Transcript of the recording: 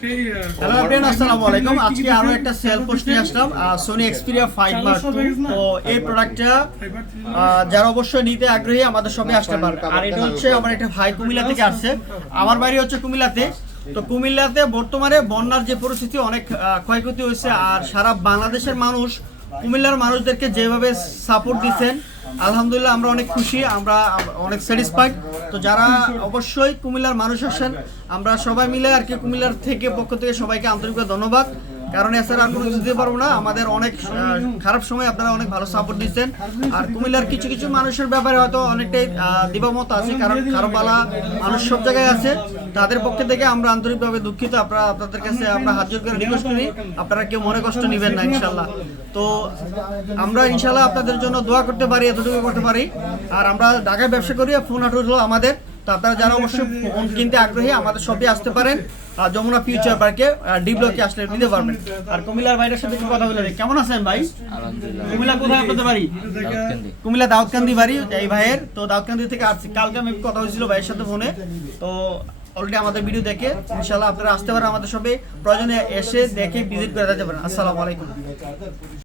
Hello আসসালামু আলাইকুম। আজকে আরও একটা সেল পোস্ট নিয়ে আসলাম। সোনি এক্সপিরিয়া ফাইভ মার্ক তো এই প্রোডাক্টটা যারা অবশ্যই নিতে আগ্রহী আমাদের সবে আসতে পারবে। আর এটা হচ্ছে আমার একটা ভাই কুমিল্লা থেকে আসছে। আমার বাড়ি হচ্ছে কুমিল্লাতে। তো কুমিল্লাতে বর্তমানে বন্যার যে পরিস্থিতি অনেক ক্ষয়ক্ষতি হয়েছে। আর সারা বাংলাদেশের মানুষ কুমিল্লার মানুষদেরকে যেভাবে সাপোর্ট দিচ্ছেন, আলহামদুলিল্লাহ আমরা অনেক খুশি, আমরা অনেক স্যাটিসফাইড তো যারা অবশ্যই কুমিল্লার মানুষ আসেন, আমরা সবাই মিলে আর কি কুমিল্লার থেকে পক্ষ থেকে সবাইকে আন্তরিকভাবে ধন্যবাদ। কারণ এছাড়া আর কোনো কিছু দিতে পারব না, আমাদের অনেক খারাপ সময় আপনারা অনেক ভালো সাপোর্ট দিচ্ছেন। আর কুমিল্লার কিছু কিছু মানুষের ব্যাপারে হয়তো অনেকটাই দিবামত আছে, কারণ খারাপওয়ালা মানুষ সব জায়গায় আছে। তাদের পক্ষ থেকে আমরা আন্তরিকভাবে দুঃখিত। আপনারা আপনাদের কাছে আমরা হাত জোর করে রিকোয়েস্ট করি। আপনারা কেউ মনে কষ্ট নেবেন না ইনশাল্লাহ তো আমরা ইনশাল্লাহ আপনাদের জন্য দোয়া করতে পারি এতটুকু করতে পারি। আর আমরা ঢাকায় ব্যবসা করি ফোন আট হলো আমাদের। তো আপনারা যারা অবশ্যই ফোন কিনতে আগ্রহী আমাদের শপে আসতে পারেন। আর যমুনা ফিউচার পার্কে ডি ব্লকে আসলে নিতে পারবেন। আর কুমিল্লার ভাইয়ের সাথে একটু কথা বলে। কেমন আছেন ভাই? কুমিল্লা কোথায় আপনাদের বাড়ি? কুমিল্লা দাউদকান্দি বাড়ি এই ভাইয়ের। তো দাউদকান্দি থেকে আসছি। কালকে আমি কথা হয়েছিল ভাইয়ের সাথে ফোনে। তো অলরেডি আমাদের ভিডিও দেখে ইনশাল্লাহ আপনারা আসতে পারেন আমাদের সবে প্রয়োজনে এসে দেখে ভিজিট করে যেতে পারেন। আসসালামু আলাইকুম।